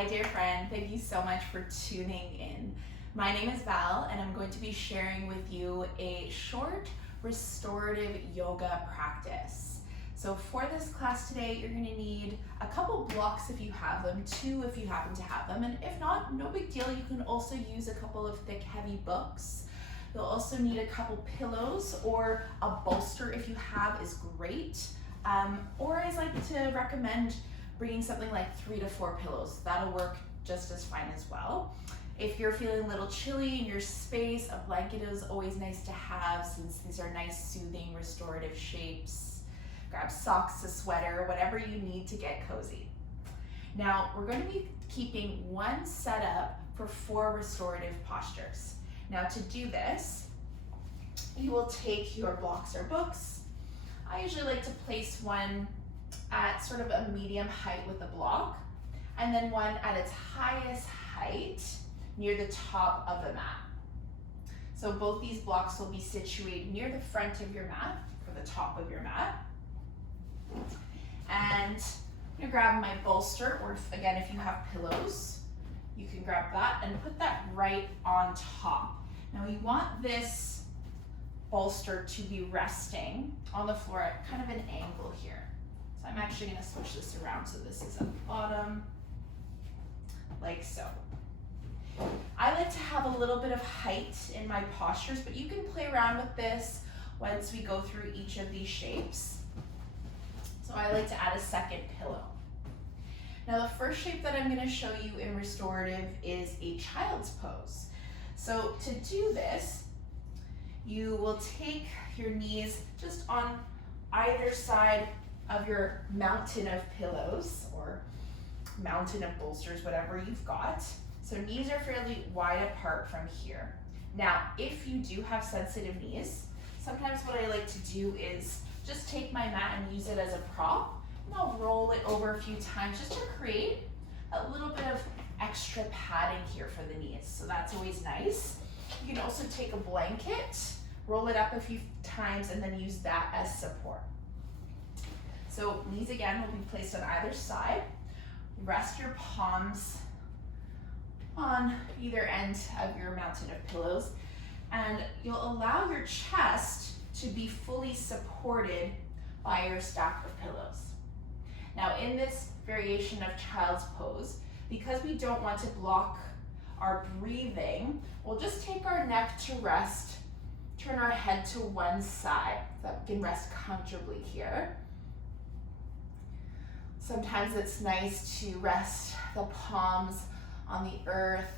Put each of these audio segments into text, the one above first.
Hi dear friend, thank you so much for tuning in. My name is Val and I'm going to be sharing with you a short restorative yoga practice. So for this class today, you're going to need a couple blocks if you have them, 2 if you happen to have them, and if not, no big deal. You can also use a couple of thick, heavy books. You'll also need a couple pillows, or a bolster if you have is great. Or I like to recommend bringing something like 3 to 4 pillows. That'll work just as fine as well. If you're feeling a little chilly in your space, a blanket is always nice to have since these are nice, soothing, restorative shapes. Grab socks, a sweater, whatever you need to get cozy. Now, we're going to be keeping one setup for 4 restorative postures. Now, to do this, you will take your blocks or books. I usually like to place one at sort of a medium height with the block, and then one at its highest height near the top of the mat. So both these blocks will be situated near the front of your mat, or the top of your mat. And I'm gonna grab my bolster, or again, if you have pillows, you can grab that and put that right on top. Now we want this bolster to be resting on the floor at kind of an angle here. So I'm actually going to switch this around so this is at the bottom, like so. I like to have a little bit of height in my postures, but you can play around with this once we go through each of these shapes. So I like to add a second pillow. Now the first shape that I'm going to show you in restorative is a child's pose. So to do this, you will take your knees just on either side of your mountain of pillows or mountain of bolsters, whatever you've got. So knees are fairly wide apart from here. Now, if you do have sensitive knees, sometimes what I like to do is just take my mat and use it as a prop, and I'll roll it over a few times just to create a little bit of extra padding here for the knees. So that's always nice. You can also take a blanket, roll it up a few times, and then use that as support. So knees again will be placed on either side. Rest your palms on either end of your mountain of pillows, and you'll allow your chest to be fully supported by your stack of pillows. Now in this variation of child's pose, because we don't want to block our breathing, we'll just take our neck to rest, turn our head to one side so that we can rest comfortably here. Sometimes it's nice to rest the palms on the earth,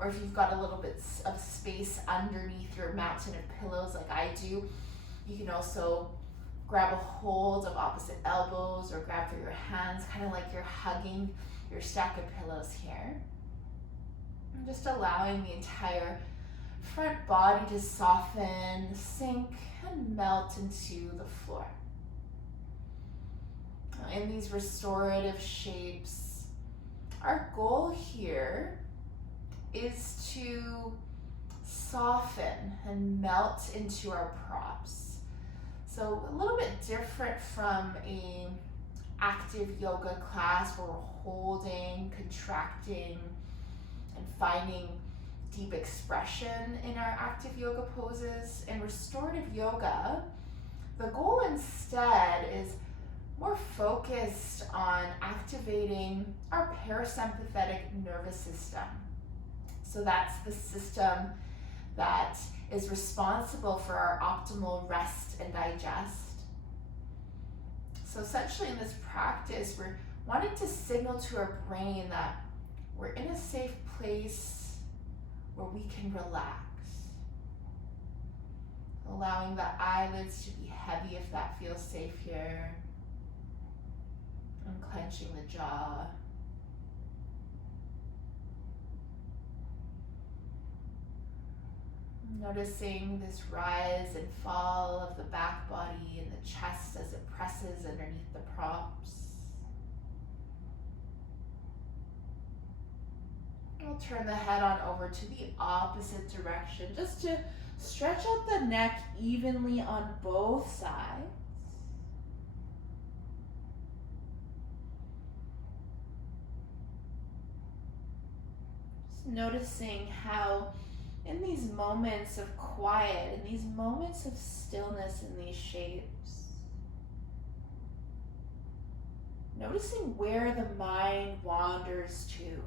or if you've got a little bit of space underneath your mountain of pillows like I do, you can also grab a hold of opposite elbows or grab through your hands, kind of like you're hugging your stack of pillows here. And just allowing the entire front body to soften, sink, and melt into the floor. In these restorative shapes, our goal here is to soften and melt into our props. So a little bit different from a active yoga class where we're holding, contracting, and finding deep expression in our active yoga poses. In restorative yoga, the goal instead is more focused on activating our parasympathetic nervous system. So that's the system that is responsible for our optimal rest and digest. So essentially in this practice, we're wanting to signal to our brain that we're in a safe place where we can relax. Allowing the eyelids to be heavy if that feels safe here. Unclenching the jaw. Noticing this rise and fall of the back body and the chest as it presses underneath the props. We'll turn the head on over to the opposite direction just to stretch out the neck evenly on both sides. Just noticing how in these moments of quiet, in these moments of stillness in these shapes, noticing where the mind wanders to.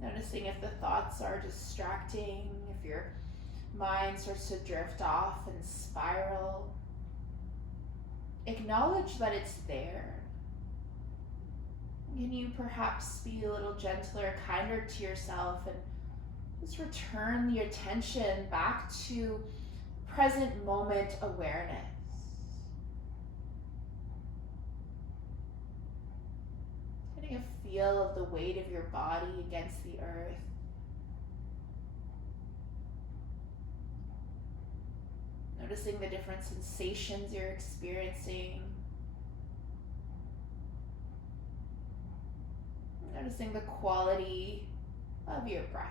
Noticing if the thoughts are distracting, if your mind starts to drift off and spiral. Acknowledge that it's there. Can you perhaps be a little gentler, kinder to yourself and just return the attention back to present moment awareness? Getting a feel of the weight of your body against the earth. Noticing the different sensations you're experiencing. Noticing the quality of your breath.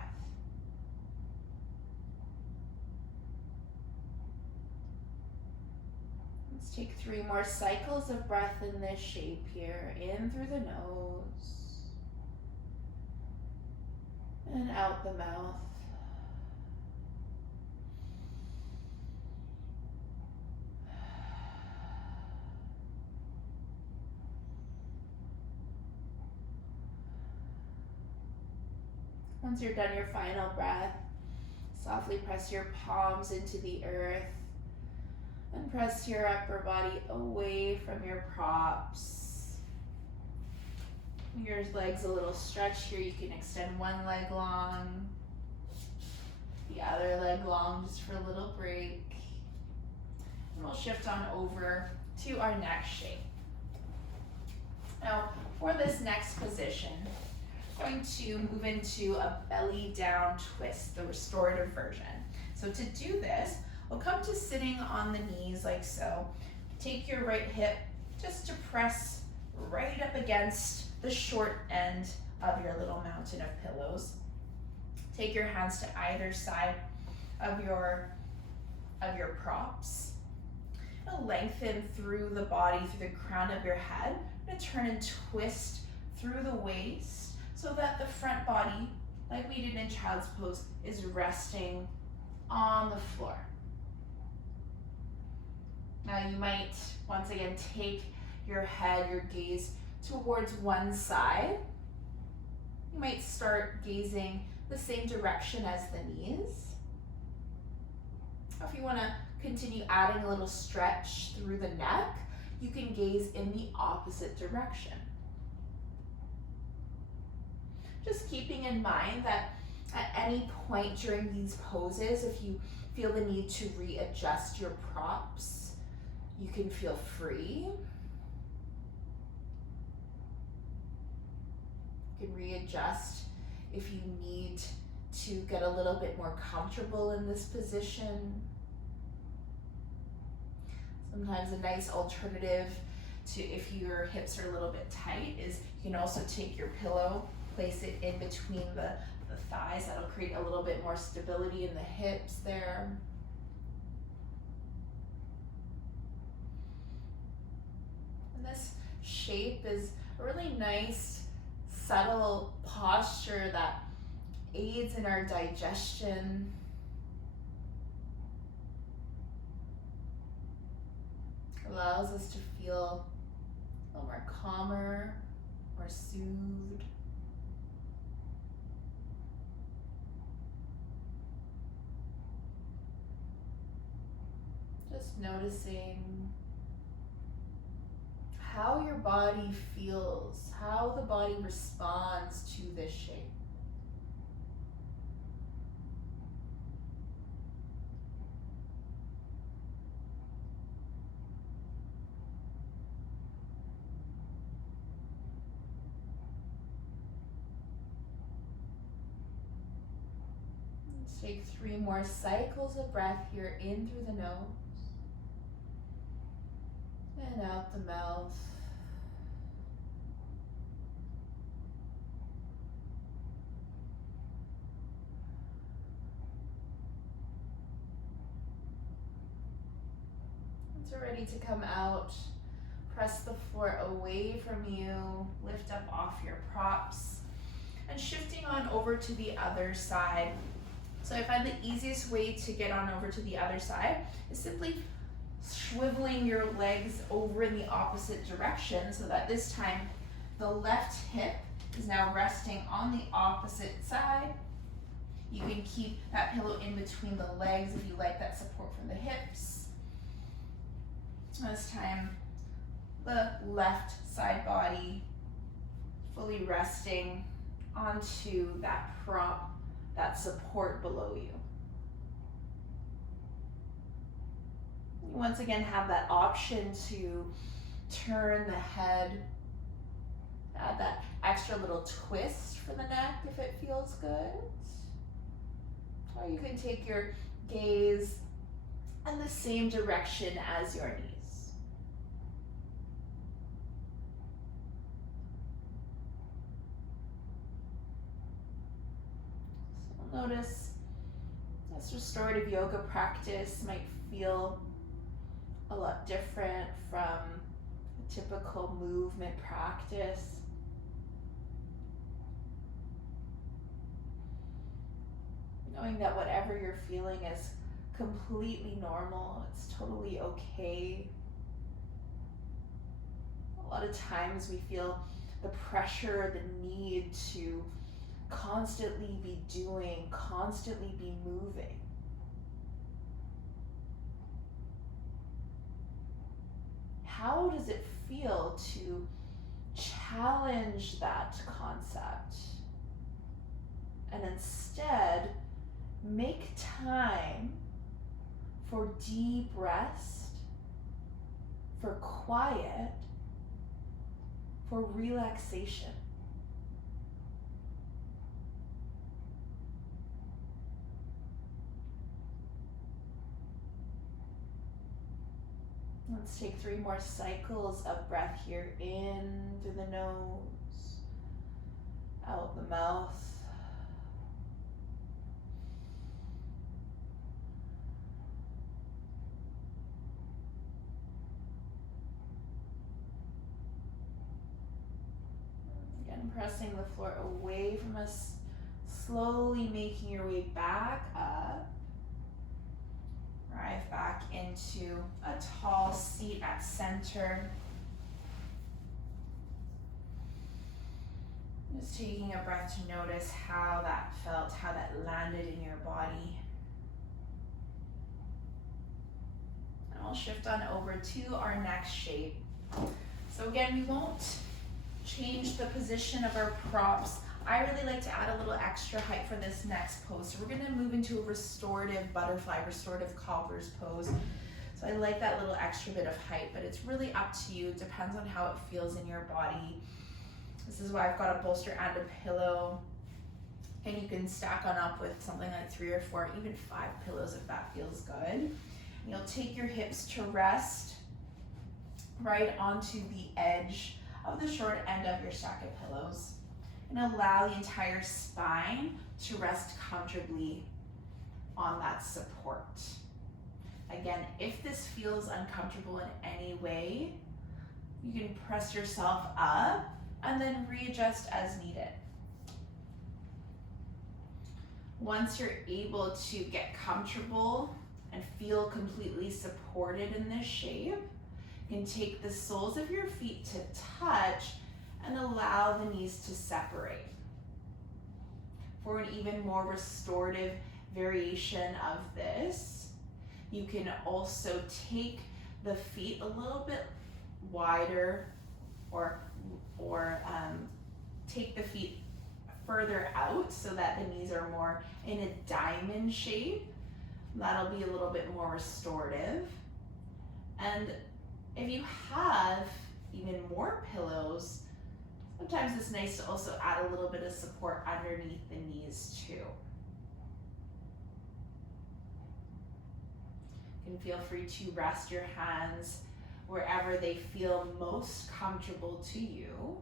Let's take 3 more cycles of breath in this shape here. In through the nose and out the mouth. Once you're done your final breath, softly press your palms into the earth and press your upper body away from your props. Your legs a little stretch here. You can extend one leg long, the other leg long just for a little break. And we'll shift on over to our next shape. Now, for this next position, going to move into a belly down twist, the restorative version. So to do this, we'll come to sitting on the knees like so. Take your right hip just to press right up against the short end of your little mountain of pillows. Take your hands to either side of your props. Now lengthen through the body, through the crown of your head. I'm going to turn and twist through the waist, so that the front body, like we did in child's pose, is resting on the floor. Now you might, once again, take your head, your gaze towards one side. You might start gazing the same direction as the knees. Or if you want to continue adding a little stretch through the neck, you can gaze in the opposite direction. Just keeping in mind that at any point during these poses, if you feel the need to readjust your props, you can feel free. You can readjust if you need to get a little bit more comfortable in this position. Sometimes a nice alternative to if your hips are a little bit tight is you can also take your pillow, place it in between the thighs. That'll create a little bit more stability in the hips there. And this shape is a really nice, subtle posture that aids in our digestion. Allows us to feel a little more calmer, more soothed. Just noticing how your body feels, how the body responds to this shape. Let's take 3 more cycles of breath here, in through the nose and out the mouth. Once you're ready to come out, press the floor away from you, lift up off your props, and shifting on over to the other side. So I find the easiest way to get on over to the other side is simply swiveling your legs over in the opposite direction so that this time the left hip is now resting on the opposite side. You can keep that pillow in between the legs if you like that support from the hips. This time, the left side body fully resting onto that prop, that support below you. You once again have that option to turn the head, add that extra little twist for the neck if it feels good. Or you can take your gaze in the same direction as your knees. So notice this restorative yoga practice might feel a lot different from a typical movement practice. Knowing that whatever you're feeling is completely normal, it's totally okay. A lot of times we feel the pressure, the need to constantly be doing, constantly be moving. How does it feel to challenge that concept and instead make time for deep rest, for quiet, for relaxation? Let's take 3 more cycles of breath here, in through the nose, out the mouth. Again, pressing the floor away from us, slowly making your way back up. Arrive back into a tall seat at center. Just taking a breath to notice how that felt, how that landed in your body. And we'll shift on over to our next shape. So again, we won't change the position of our props. I really like to add a little extra height for this next pose. So we're gonna move into a restorative butterfly, restorative cobbler's pose. So I like that little extra bit of height, but it's really up to you. It depends on how it feels in your body. This is why I've got a bolster and a pillow. And you can stack on up with something like 3 or 4, even 5 pillows if that feels good. And you'll take your hips to rest right onto the edge of the short end of your stack of pillows. And allow the entire spine to rest comfortably on that support. Again, if this feels uncomfortable in any way, you can press yourself up and then readjust as needed. Once you're able to get comfortable and feel completely supported in this shape, you can take the soles of your feet to touch and allow the knees to separate. For an even more restorative variation of this, you can also take the feet a little bit wider or take the feet further out so that the knees are more in a diamond shape. That'll be a little bit more restorative. And if you have even more pillows, sometimes it's nice to also add a little bit of support underneath the knees too. You can feel free to rest your hands wherever they feel most comfortable to you.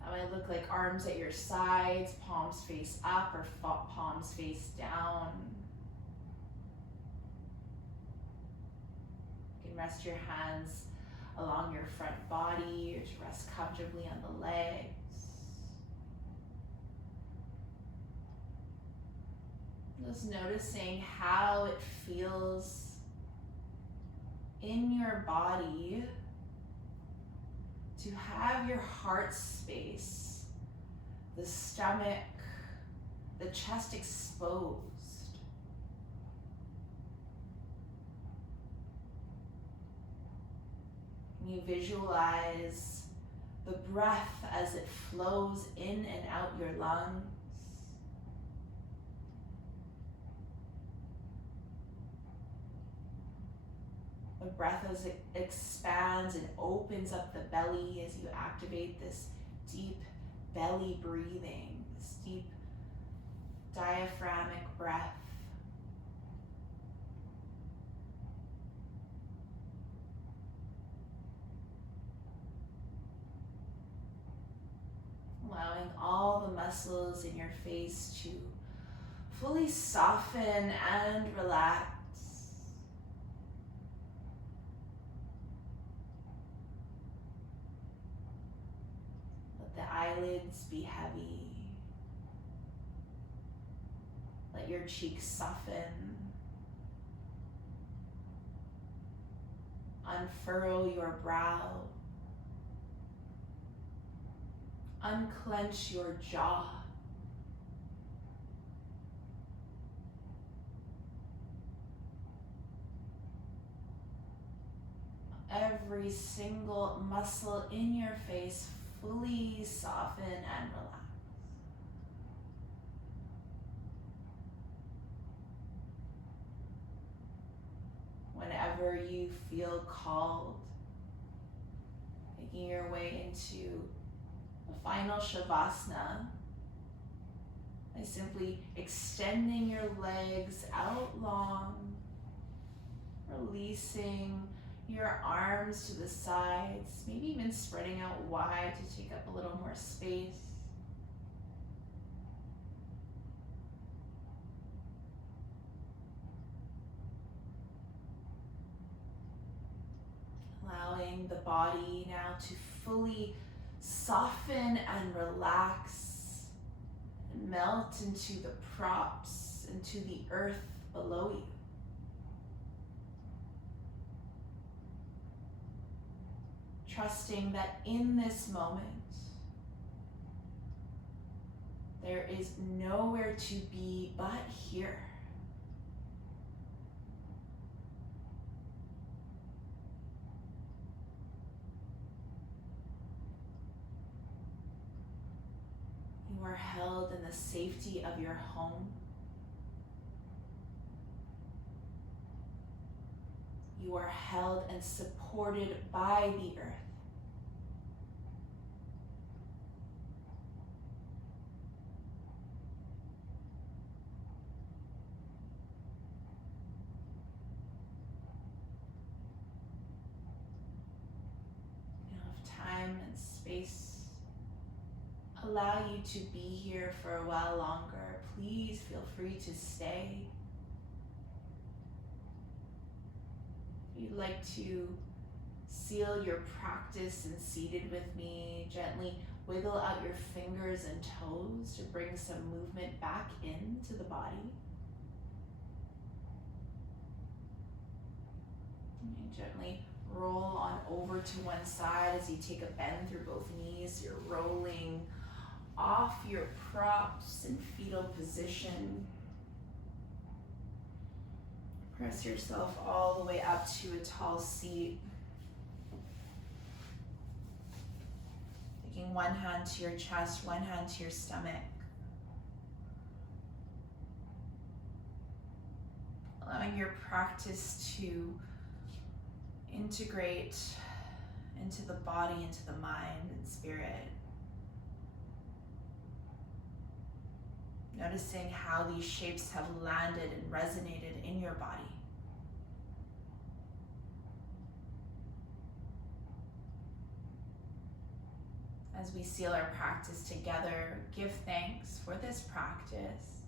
That might look like arms at your sides, palms face up or palms face down. can rest your hands along your front body or to rest comfortably on the legs. Just noticing how it feels in your body to have your heart space, the stomach, the chest exposed. You visualize the breath as it flows in and out your lungs. The breath as it expands and opens up the belly as you activate this deep belly breathing, this deep diaphragmic breath. Allowing all the muscles in your face to fully soften and relax. Let the eyelids be heavy. Let your cheeks soften. Unfurl your brow. Unclench your jaw. Every single muscle in your face fully soften and relax. Whenever you feel called, making your way into the final Shavasana by simply extending your legs out long, releasing your arms to the sides, maybe even spreading out wide to take up a little more space. Allowing the body now to fully soften and relax and melt into the props, into the earth below you. Trusting that in this moment, there is nowhere to be but here. You are held in the safety of your home. You are held and supported by the earth. Enough time and space allow you to be here for a while longer. Please feel free to stay. If you'd like to seal your practice and seated with me, gently wiggle out your fingers and toes to bring some movement back into the body. And gently roll on over to one side as you take a bend through both knees. You're rolling off your props in fetal position. Press yourself all the way up to a tall seat. Taking one hand to your chest, one hand to your stomach. Allowing your practice to integrate into the body, into the mind and spirit. Noticing how these shapes have landed and resonated in your body. As we seal our practice together, give thanks for this practice.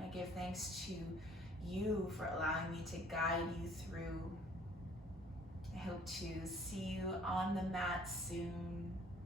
I give thanks to you for allowing me to guide you through. I hope to see you on the mat soon.